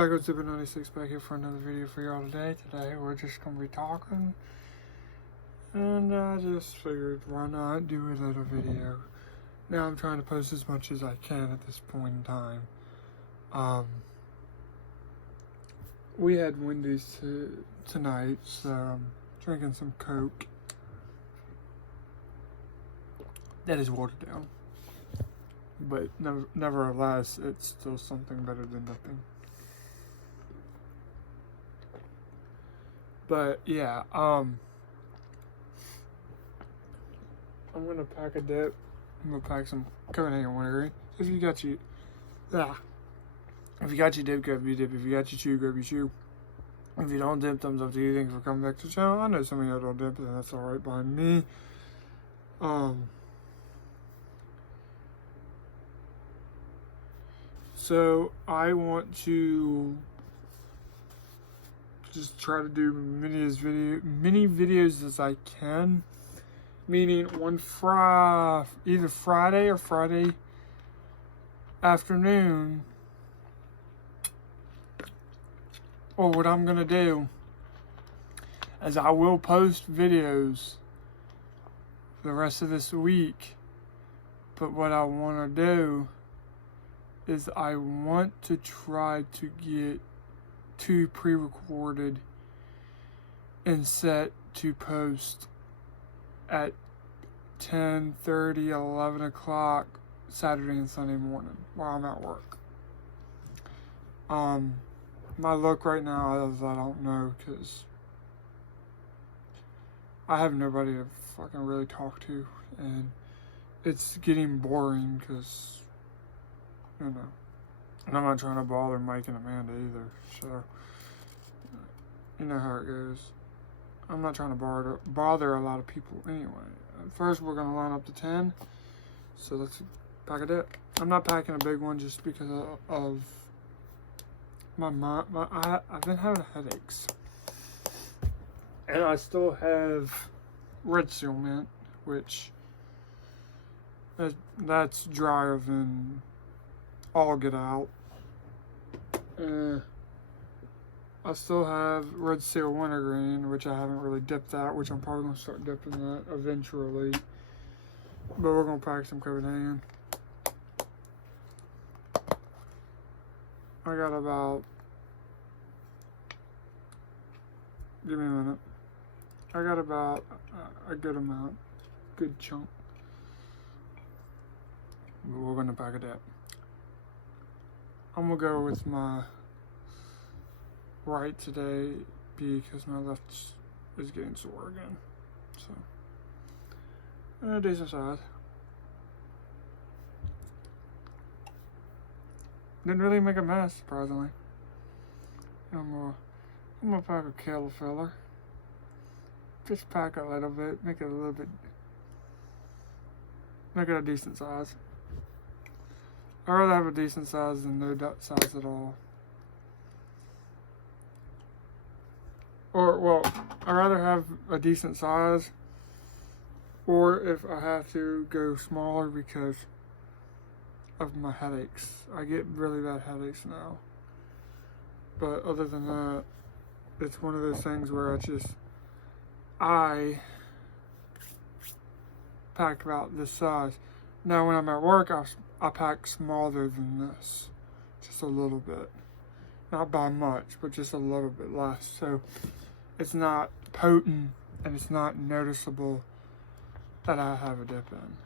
Back with Super 96 back here for another video for y'all today. Today we're just going to be talking. And I just figured why not do a little video. Now I'm trying to post as much as I can at this point in time. We had Wendy's tonight, so I'm drinking some Coke. That is watered down. But nevertheless, it's still something better than nothing. But yeah, I'm gonna pack a dip. I'm gonna pack some Copenhagen winter. If you got your dip, grab your dip. If you got your chew, grab your chew. If you don't dip, thumbs up to you. Thanks for coming back to the channel. I know some of y'all don't dip, and that's alright by me. So I want to just try to do many videos as I can, meaning either Friday or Friday afternoon. Or what I'm gonna do is I will post videos the rest of this week, but what I want to do is I want to try to get 2 pre-recorded and set to post at 10:30, 11 o'clock Saturday and Sunday morning while I'm at work. My look right now is I don't know, because I have nobody to fucking really talk to, and it's getting boring because, you know, and I'm not trying to bother Mike and Amanda either, so you know how it goes. I'm not trying to bother a lot of people anyway. First, we're gonna line up to 10, so let's pack a dip. I'm not packing a big one just because of I've been having headaches, and I still have Red Seal Mint, which that's drier than all get out. I still have Red Seal Wintergreen, which I haven't really dipped that, which I'm probably going to start dipping that eventually. But we're going to pack some Copenhagen. I got about, give me a minute. I got about a good amount, good chunk. But we're going to pack a dip. I'm going to go with my right today because my left is getting sore again. So, decent size. Didn't really make a mess, surprisingly. I'm gonna pack a kale filler. Just pack a little bit, make it a decent size. I'd rather have a decent size than no size at all. Or, well, I'd rather have a decent size, or if I have to, go smaller because of my headaches. I get really bad headaches now. But other than that, it's one of those things where I pack about this size. Now when I'm at work, I pack smaller than this. Just a little bit. Not by much, but just a little bit less. So it's not potent and it's not noticeable that I have a dip in.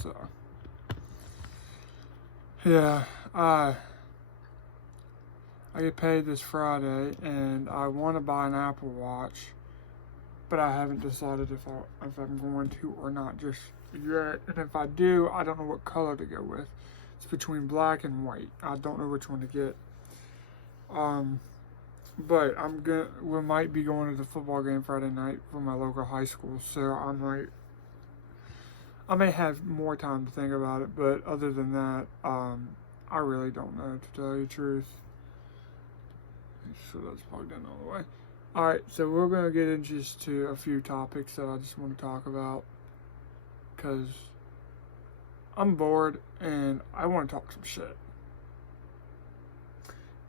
So, yeah, I get paid this Friday, and I want to buy an Apple Watch, but I haven't decided if I'm going to or not just yet. And if I do, I don't know what color to go with. It's between black and white. I don't know which one to get. But we might be going to the football game Friday night for my local high school, so I may have more time to think about it, but other than that, I really don't know, to tell you the truth. So that's plugged in all the way. Alright, so we're going to get into just a few topics that I just want to talk about, because I'm bored and I want to talk some shit.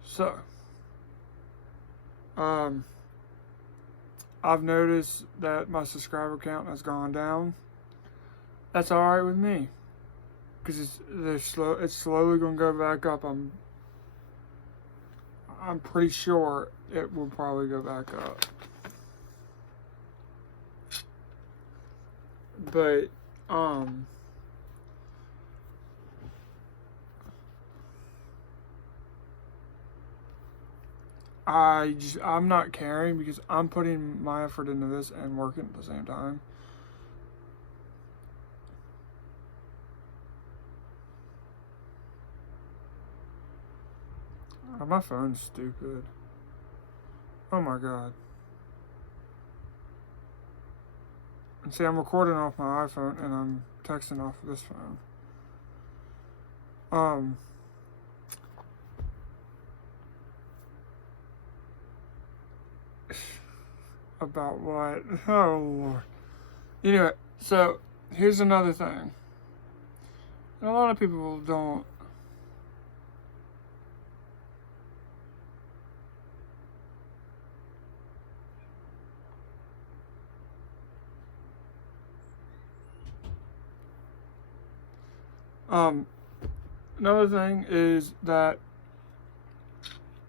So, I've noticed that my subscriber count has gone down. That's alright with me. Because it's slowly going to go back up. I'm pretty sure it will probably go back up. But, I'm not caring because I'm putting my effort into this and working at the same time. Oh, my phone's stupid. Oh my god. And see, I'm recording off my iPhone and I'm texting off of this phone. About what? Oh Lord. Anyway, so here's another thing. And a lot of people don't. Another thing is that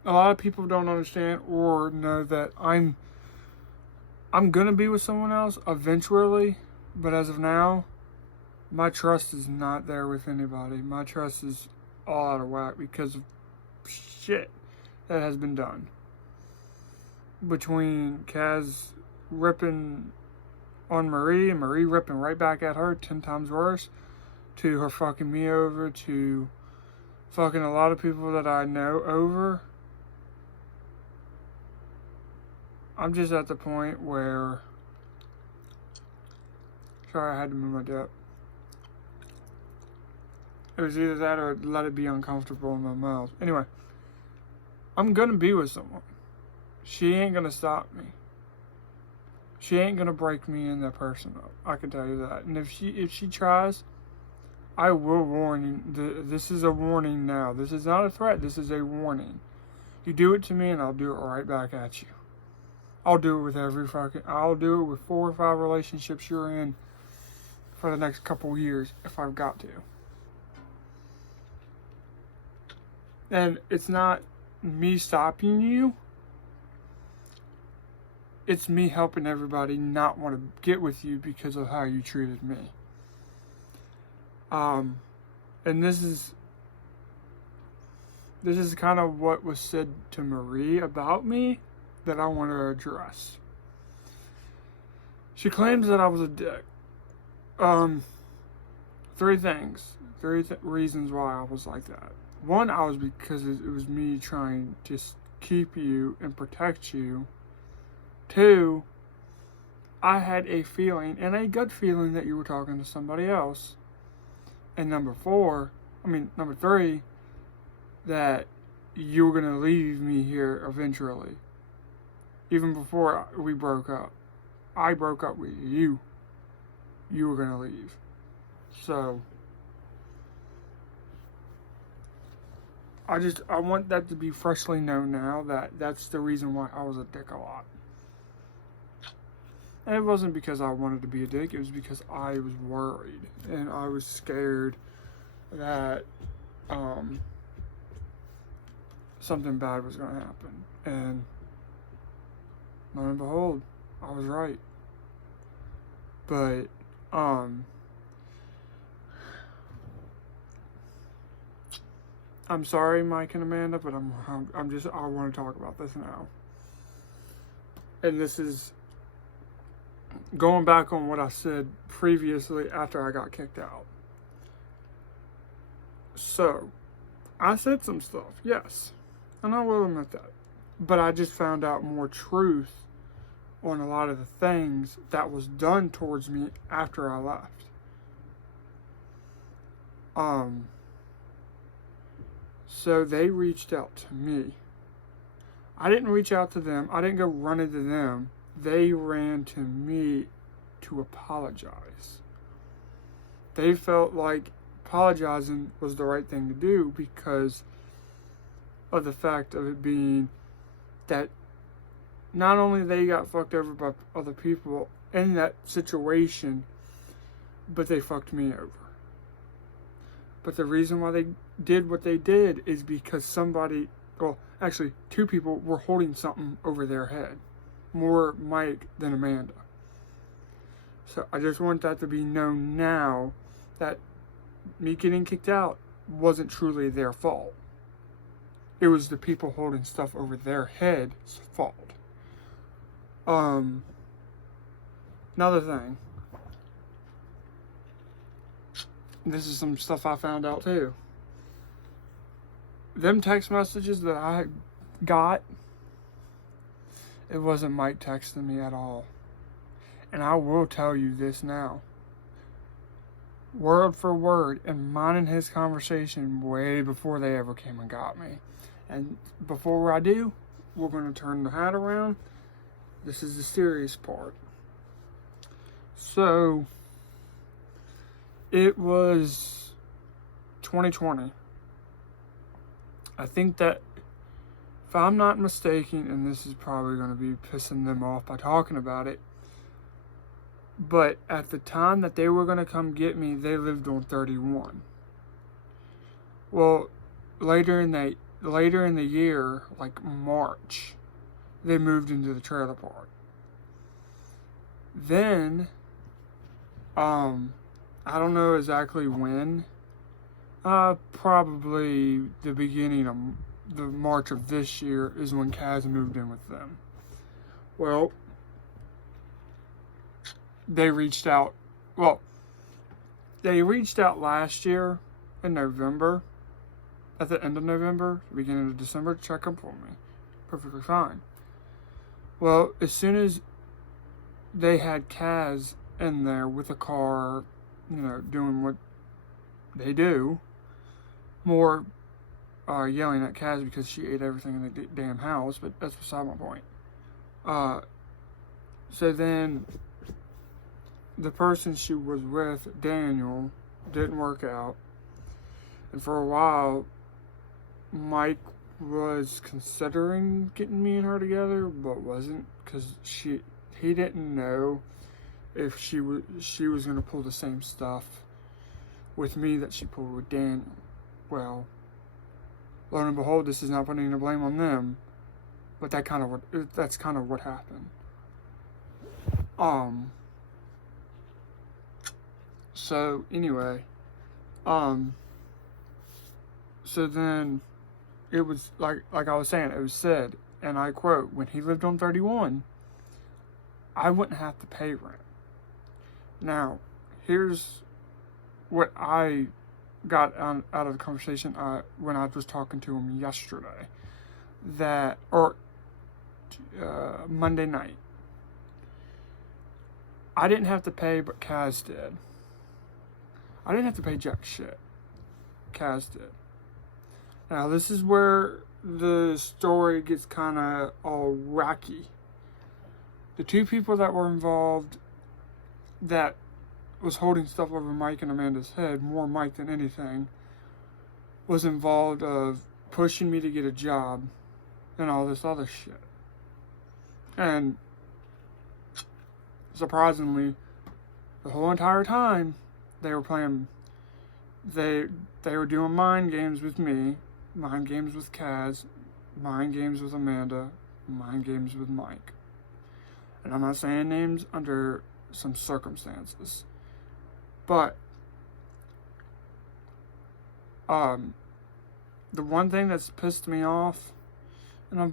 a lot of people don't understand or know that I'm gonna be with someone else eventually, but as of now, my trust is not there with anybody. My trust is all out of whack because of shit that has been done. Between Kaz ripping on Marie and Marie ripping right back at her 10 times worse, to her fucking me over, to fucking a lot of people that I know over. I'm just at the point where... Sorry, I had to move my dip. It was either that or let it be uncomfortable in my mouth. Anyway, I'm gonna be with someone. She ain't gonna stop me. She ain't gonna break me and that person up. I can tell you that. And if she tries, I will warn you. This is a warning now. This is not a threat. This is a warning. You do it to me and I'll do it right back at you. I'll do it with I'll do it with 4 or 5 relationships you're in for the next couple years if I've got to. And it's not me stopping you. It's me helping everybody not want to get with you because of how you treated me. And this is kind of what was said to Marie about me that I want to address. She claims that I was a dick. 3 things. 3 reasons why I was like that. 1, I was because it was me trying to keep you and protect you. 2, I had a feeling, and a gut feeling, that you were talking to somebody else. And number 3, that you were going to leave me here eventually. Even before we broke up. I broke up with you. You were going to leave. So, I want that to be freshly known now that that's the reason why I was a dick a lot. And it wasn't because I wanted to be a dick, it was because I was worried and I was scared that something bad was going to happen. And lo and behold, I was right. But I'm sorry, Mike and Amanda, but I want to talk about this now. And this is going back on what I said previously after I got kicked out. So, I said some stuff, yes. And I will admit that. But I just found out more truth on a lot of the things that was done towards me after I left. So they reached out to me. I didn't reach out to them. I didn't go running to them. They ran to me to apologize. They felt like apologizing was the right thing to do because of the fact of it being that not only they got fucked over by other people in that situation, but they fucked me over. But the reason why they did what they did is because somebody, well, actually, two people were holding something over their head. More Mike than Amanda. So I just want that to be known now that me getting kicked out wasn't truly their fault. It was the people holding stuff over their head's fault. Another thing. This is some stuff I found out too. Them text messages that I got, it wasn't Mike texting me at all. And I will tell you this now. Word for word, and mine and his conversation way before they ever came and got me. And before I do, we're going to turn the hat around. This is the serious part. So, it was 2020. I think that, if I'm not mistaken, and this is probably going to be pissing them off by talking about it, but at the time that they were going to come get me, they lived on 31. Well, later in the year, like March, they moved into the trailer park. Then, I don't know exactly when. Probably the beginning of the March of this year is when Kaz moved in with them. Well, they reached out last year in November, at the end of November, beginning of December, to check up on me. Perfectly fine. Well, as soon as they had Kaz in there with a car, doing what they do, more yelling at Kaz because she ate everything in the damn house, but that's beside my point. So then the person she was with, Daniel, didn't work out. And for a while, Mike was considering getting me and her together, but wasn't, because he didn't know if she was going to pull the same stuff with me that she pulled with Daniel. Well, lo and behold, this is not putting the blame on them, but that's kind of what happened. So anyway, so then it was like I was saying, it was said, and I quote, when he lived on 31, I wouldn't have to pay rent. Now, here's what I got out of the conversation when I was talking to him yesterday, Monday night. I didn't have to pay, but Kaz did. I didn't have to pay jack shit. Kaz did. Now, this is where the story gets kind of all wacky. The two people that were involved that was holding stuff over Mike and Amanda's head, more Mike than anything, was involved of pushing me to get a job and all this other shit. And surprisingly, the whole entire time they were playing, they were doing mind games with me, mind games with Kaz, mind games with Amanda, mind games with Mike. And I'm not saying names under some circumstances, but the one thing that's pissed me off, and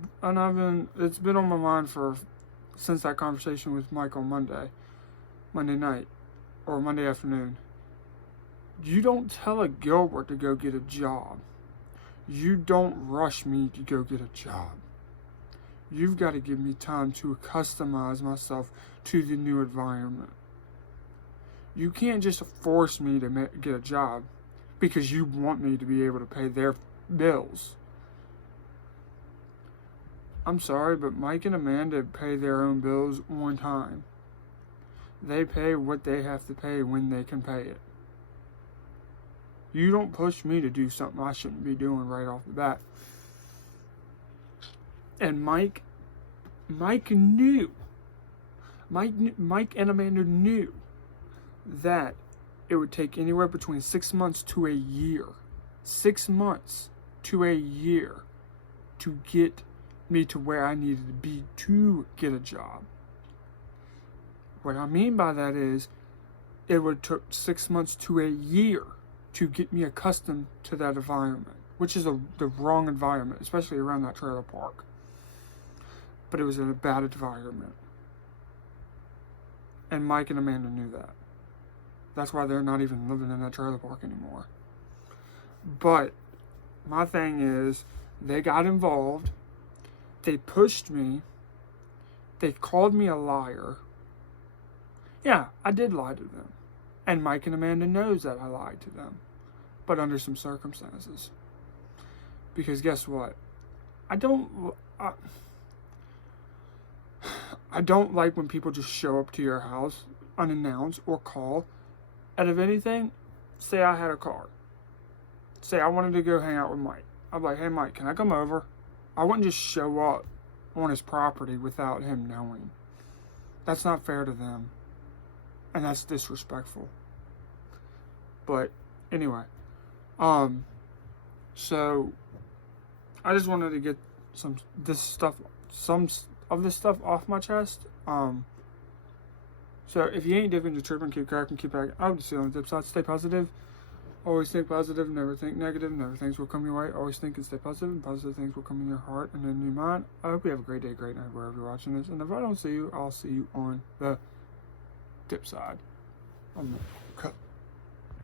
it's been on my mind since that conversation with Mike on Monday night, or Monday afternoon. You don't tell a Gilbert to go get a job. You don't rush me to go get a job. You've got to give me time to customize myself to the new environment. You can't just force me to get a job because you want me to be able to pay their bills. I'm sorry, but Mike and Amanda pay their own bills on time. They pay what they have to pay when they can pay it. You don't push me to do something I shouldn't be doing right off the bat. And Mike knew. Mike and Amanda knew that it would take anywhere between 6 months to a year. 6 months to a year to get me to where I needed to be to get a job. What I mean by that is, it would took 6 months to a year to get me accustomed to that environment, which is the wrong environment, especially around that trailer park. But it was in a bad environment. And Mike and Amanda knew that. That's why they're not even living in that trailer park anymore. But my thing is, they got involved. They pushed me. They called me a liar. Yeah, I did lie to them. And Mike and Amanda knows that I lied to them. But under some circumstances. Because guess what? I don't like when people just show up to your house unannounced or call. Out of anything, say I had a car. Say I wanted to go hang out with Mike. I'm like, hey Mike, can I come over? I wouldn't just show up on his property without him knowing. That's not fair to them. And that's disrespectful. But anyway, so I just wanted to get some of this stuff off my chest. So if you ain't dipping, you're tripping, keep cracking, keep back. I would just see on the dip side. Stay positive. Always think positive, never think negative. Never things will come your way. Always think and stay positive, and positive things will come in your heart and in your mind. I hope you have a great day, great night, wherever you're watching this. And if I don't see you, I'll see you on the dip side. I'm gonna cut.